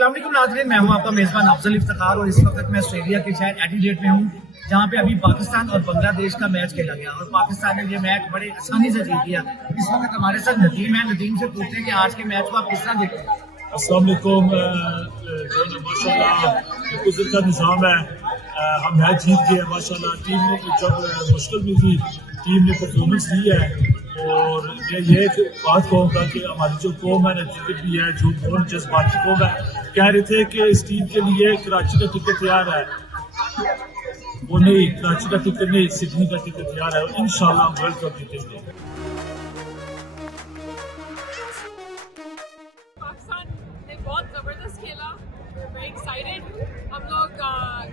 अस्सलाम वालेकुम नाज़रीन, मैं हूं आपका मेज़बान अफजल इफ्तिखार और इस वक्त मैं ऑस्ट्रेलिया के शहर एडिलेड में हूं, जहां पे अभी पाकिस्तान और बांग्लादेश का मैच खेला गया और पाकिस्तान ने ये मैच बड़े आसानी से जीत लिया। इस वक्त हमारे साथ नदीम है। नदीम से पूछते हैं कि आज के मैच को आप किस तरह देखते हैं? अस्सलाम वालेकुम। माशाल्लाह गुजर का निज़ाम है। हम मैच जीत गए माशाल्लाह। टीम ने जब मुश्किल भी थी टीम ने परफॉर्मेंस दी है और ये बात कहूँगा कि हमारी जो कौम है ना, क्रिकेट भी है, जो बहुत जज्बाती कौम है, कह रहे थे कि इस टीम के लिए कराची का टिकट तैयार है। वो नहीं, कराची का टिकट नहीं, सिडनी का टिकट तैयार है और इंशाल्लाह हम वर्ल्ड कप जीतेंगे। पाकिस्तान ने बहुत ज़बरदस्त खेला। Very excited. हम लोग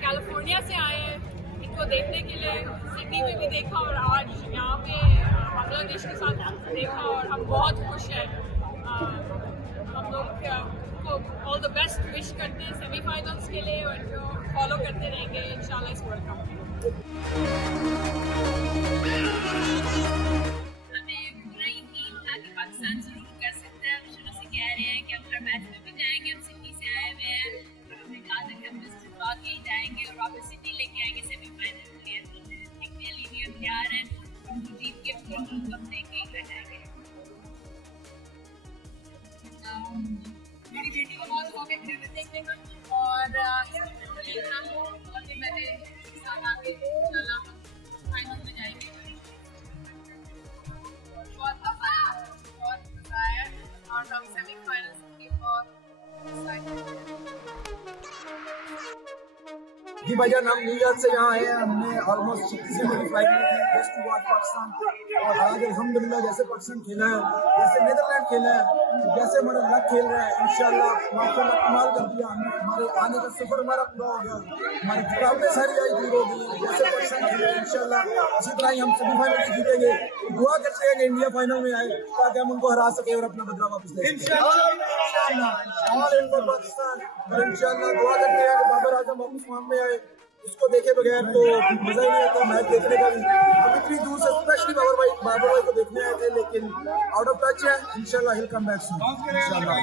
कैलिफोर्निया से आए हैं इनको देखने के लिए। सिडनी में भी देखा और आज यहाँ पे बांग्लादेश के साथ देखा और हम बहुत खुश हैं। हम लोग को ऑल द बेस्ट विश करते हैं सेमीफाइनल्स के लिए और जो फॉलो करते रहेंगे इंशाल्लाह इस वर्ल्ड कप में। हमें पूरा यकीन था कि पाकिस्तान जरूर कर सकता है। हम शुरू से कह रहे हैं कि हम हर मैच में भी जाएंगे। हम सिडनी से आए हुए हैं और हमने कहा था कि हम बस जितवा के ही जाएंगे और वापस सिडनी लेके आएंगे सेमीफाइनल के लिए। तो देखने के लिए हम तैयार हैं। हम जीत के पूरा वर्ल्ड कप लेके ही घर जाएंगे। मेरी बेटी को बहुत शौक है क्रिकेट देखने का और मैंने साथ आके इंशाल्लाह फाइनल में जाएंगे। बहुत मजा आया और हम सेमीफाइनल की बहुत एक्साइटेड। जी भाईजान, हम न्यूयॉर्क से यहाँ आए हैं। हमने ऑलमोस्ट 36 घंटे की फ्लाइट ली थी जस्ट टू वॉच पाकिस्तान। और आज अल्हम्दुलिल्लाह जैसे पाकिस्तान खेला है, जैसे नीदरलैंड खेला है, जैसे हमारा लक खेल रहा है, इंशाल्लाह माशाल्लाह कमाल कर दिया हमने। हमारे आने का सफर हमारा पूरा हो गया, हमारी थकावटें सारी आई दूर हो गई। जैसे पाकिस्तान खेले इंशाल्लाह इसी तरह ही हम सेमीफाइनल में जीतेंगे। दुआ करते हैं कि इंडिया फाइनल में आए ताकि हम उनको हरा सके और अपना बदला वापस ले पाकिस्तान। और इंशाल्लाह दुआ करते हैं कि बाबर आजम वापस फॉर्म में आए। उसको देखे बगैर तो मजा ही नहीं आता मैच देखने का भी। हम इतनी दूर से स्पेशली बाबर भाई को देखने आए थे, लेकिन आउट ऑफ टच है। इंशाल्लाह हिल कम बैक सून इंशाल्लाह।